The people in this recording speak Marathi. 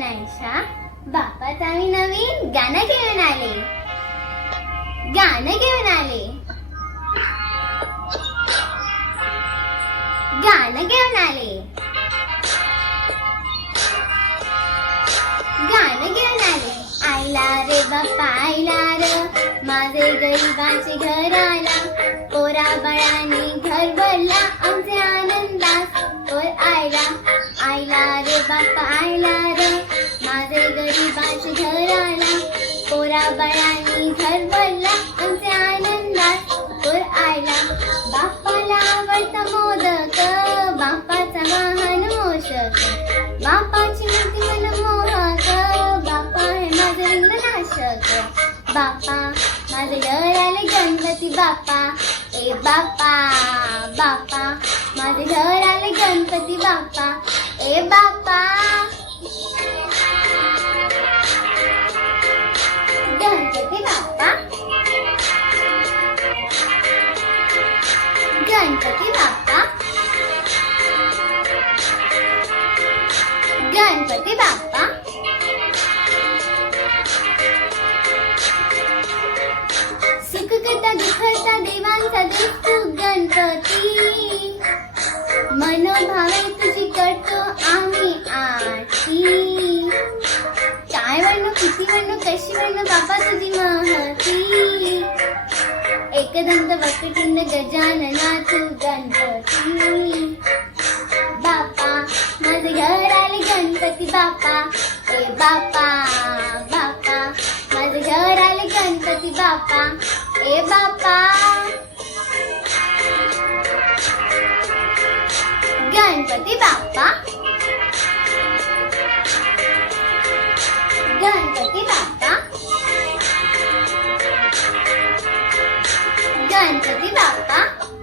गणेशा बाप्पाचं आम्ही नवीन गाणं घेऊन आले. गाणं घेऊन आले. गाणं घेऊन आले. गाणं घेऊन आले. आयला रे बाप्पा आयला रे, माझे गरिबाचे घर आला. पोरा बाळाने घर भरला आमचे आनंदात. पोर आयला आयला रे बाप्पा आयला रे, माझे गरिबाचे घर आला. पोरा बाळाने घर भरला आमचे आनंदात. पोर आयला बाप्पाला आवडता मोदक, बाप्पाचा वाहन मोषक. बाप्पाची मूर्ती मनमोहक, बाप्पा हे माझे विघ्ननाशक. बाप्पा माझे घर आले गणपती बाप्पा. ए बाप्पा बाप्पा माझे घर आले गणपती बाप्पा. ए बाप्पा गणपती बाप्पा. गणपती बाप्पा. गणपती बाप्पा. सुख करता दुःख करता देवांचा देव तू गणपती. मनोभावे तुझी करतो आम्ही आरती. काय म्हणू किती म्हणू कशी म्हणू बाबा तुझी महती. एकदंत वक्रतुंड गजानना तू गणपती. बाप्पा माझे घर आले गणपती बाप्पा. ए बाप्पा बाप्पा माझे घर आले गणपती बाप्पा. ए बाप्पा गणपती बाप्पा. गणपती बाप्पा. गणपती बाप्पा.